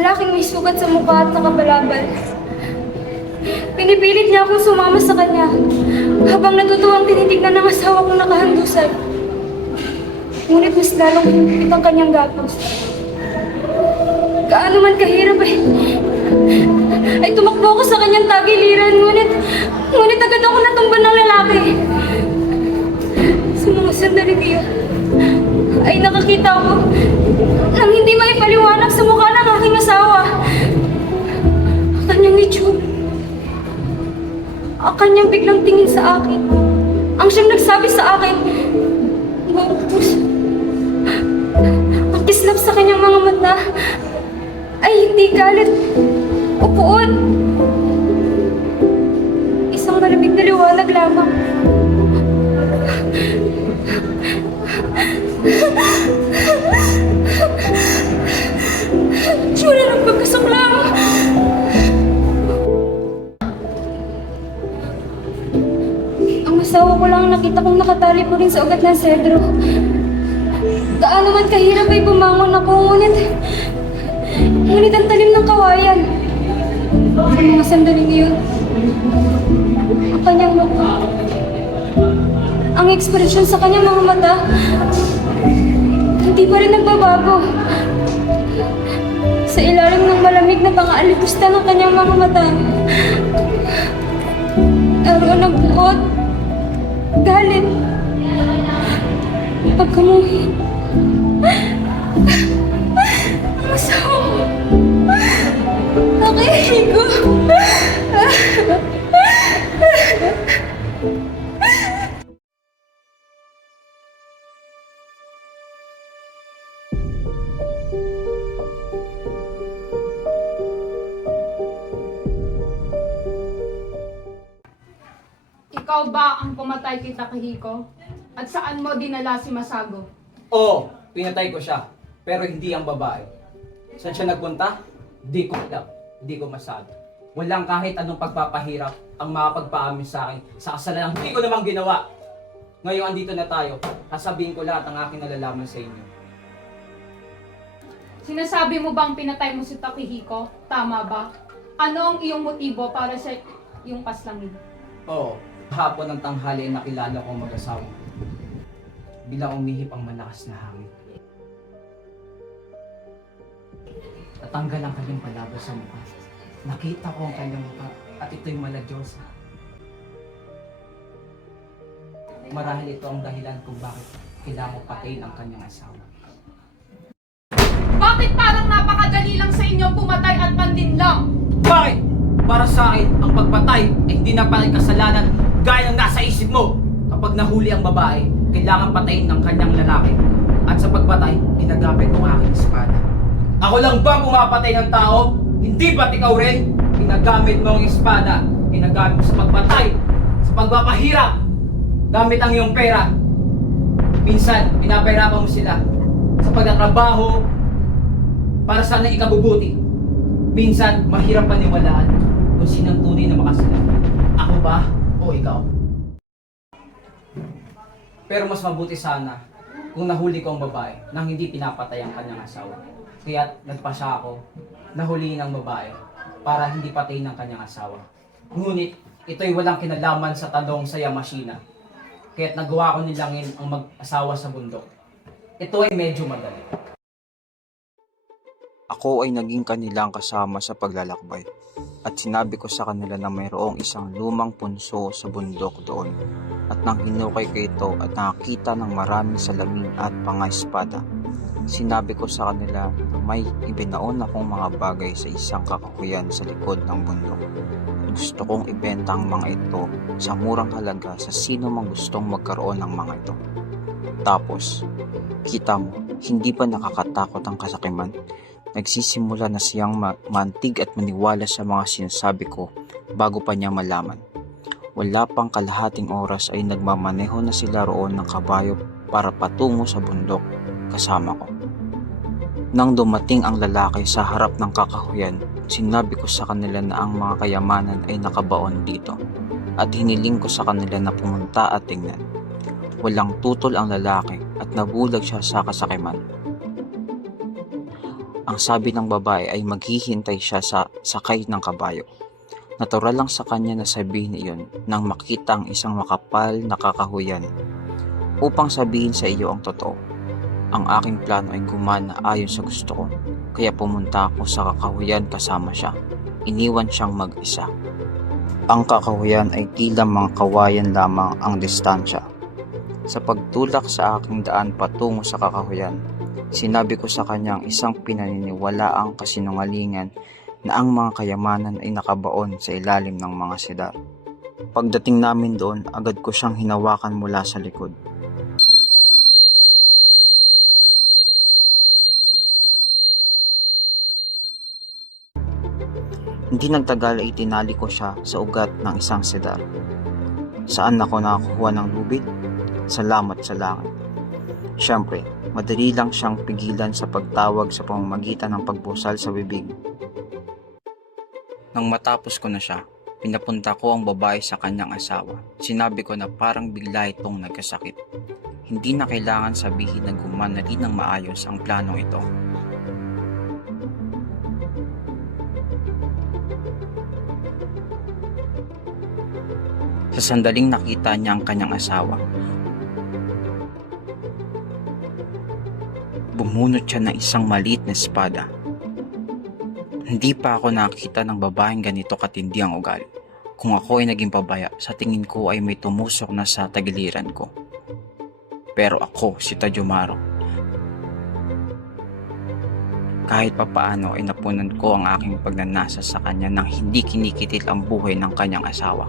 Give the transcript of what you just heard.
lalaking may sugat sa mukha at nakabalabal. Pinipilit niya akong sumama sa kanya habang natutuwang tinitignan ng asawa kong nakahandusay. Ngunit mas lalong hinipit ang kanyang gapos. Gaano man kahirap ay tumakbo ako sa kanyang tagiliran, ngunit agad ako natumban ng lalaki. Sa mga sandaling iyon, ay nakakita ako ng hindi maipaliwanag sa mukha ng aking asawa. Ang kanyang itsura, ang kanyang biglang tingin sa akin, ang siyang nagsabi sa akin, "Bupus." Ang kislap sa kanyang mga mata ay hindi galit o puot. Isang malamig na liwanag lamang. Tsura ng pagkasaklang. Ang asawa ko lang nakita kong nakatali po rin sa ugat ng sedro. Gaano man kahirap ay bumangon ako, ngunit ang talim ng kawayan. Sa mga sandaling iyon, ang kanyang mukha, ang ekspresyon sa kanyang mga mata, hindi pa rin nagbabago. Sa ilalim ng malamig na pang-aalipusta ng kanyang mga mata, naroon ang buot, galit, pagkamuhi. Ang asawa ko, nakihigo. Ikaw ba ang pumatay kay Takahiko? At saan mo dinala si Masago? Oo, pinatay ko siya. Pero hindi ang babae. Saan siya nagpunta? Di ko alam. Di ko masabi. Walang kahit anong pagpapahirap ang makapagpaamin sa akin sa kasalanang hindi ko namang ginawa. Ngayon andito na tayo. Sasabihin ko lahat ang aking nalalaman sa inyo. Sinasabi mo bang pinatay mo si Takahiko? Tama ba? Ano ang iyong motibo para sa iyong paslangin? Oo, hapon ng tanghali ay nakilala ko ang mag-asawa. Bilang umihip ang malakas na hangin. Natanggal ang kanyang palabas sa mukha. Nakita ko ang kanyang mukha at ito'y maladyosa. Marahil ito ang dahilan kung bakit kailangan ko patayin ang kanyang asawa. Bakit parang napakadali lang sa inyo pumatay at pandinlang? Bakit? Para sa akin, ang pagpatay ay hindi na pala kasalanan gaya ng nasa isip mo. Kapag nahuli ang babae, kailangan patayin ng kanyang lalaki. At sa pagpatay, ginagamit ng aking espada. Ako lang ba pumapatay ng tao? Hindi ba't ikaw rin? Ginagamit mo ang espada. Ginagamit mo sa pagpatay, sa pagpapahirap. Gamit ang iyong pera. Minsan, pinapahirapan mo sila sa pagtatrabaho para sana ikabubuti. Minsan, mahirap paniwalaan kung sinang tunay na makasalanan. Ako ba o ikaw? Pero mas mabuti sana kung nahuli ko ang babae nang hindi pinapatay ang kanyang asawa. Kaya nagpasya ako na huliin ang babae para hindi patayin ang kanyang asawa. Ngunit ito'y walang kinalaman sa tanong sa Yamashina. Kaya't nagawa ko nilangin ang mag-asawa sa bundok. Ito ay medyo madali. Ako ay naging kanilang kasama sa paglalakbay at sinabi ko sa kanila na mayroong isang lumang punso sa bundok doon at nang hinukay ko ito at nakakita ng maraming salamin at pangaspada, sinabi ko sa kanila na may ibinaon akong mga bagay sa isang kakahuyan sa likod ng bundok. Gusto kong ibenta ang mga ito sa murang halaga sa sino mang gustong magkaroon ng mga ito. Tapos, kita mo, hindi pa nakakatakot ang kasakiman? Nagsisimula na siyang mantig at maniwala sa mga sinasabi ko bago pa niya malaman. Wala pang kalahating oras ay nagmamaneho na sila roon ng kabayo para patungo sa bundok kasama ko. Nang dumating ang lalaki sa harap ng kakahuyan, sinabi ko sa kanila na ang mga kayamanan ay nakabaon dito at hiniling ko sa kanila na pumunta at tingnan. Walang tutol ang lalaki at nabulag siya sa kasakiman. Ang sabi ng babae ay maghihintay siya sa sakay ng kabayo. Natural lang sa kanya na sabihin iyon nang makita ang isang makapal na kakahuyan. Upang sabihin sa iyo ang totoo, ang aking plano ay gumana ayon sa gusto ko, kaya pumunta ako sa kakahuyan kasama siya. Iniwan siyang mag-isa. Ang kakahuyan ay tila mga kawayan lamang ang distansya. Sa pagtulak sa aking daan patungo sa kakahuyan, sinabi ko sa kanyang isang pinaniniwalaang kasinungalingan na ang mga kayamanan ay nakabaon sa ilalim ng mga sidar. Pagdating namin doon, agad ko siyang hinawakan mula sa likod. Hindi nagtagal ay tinali ko siya sa ugat ng isang sidar. Saan ako nakakuha ng lubid? Salamat sa langit. Siyempre, madali lang siyang pigilan sa pagtawag sa pamamagitan ng pagbusal sa bibig. Nang matapos ko na siya, pinapunta ko ang babae sa kanyang asawa. Sinabi ko na parang bigla itong nagkasakit. Hindi na kailangan sabihin na gumana rin ng maayos ang planong ito. Sa sandaling nakita niya ang kanyang asawa, bumunot siya ng isang maliit na espada. Hindi pa ako nakita ng babaeng ganito katindi ang ugali. Kung ako ay naging pabaya, sa tingin ko ay may tumusok na sa tagiliran ko. Pero ako, si Tadjomaro, kahit papaano ay napunan ko ang aking pagnanasa sa kanya nang hindi kinikitil ang buhay ng kanyang asawa.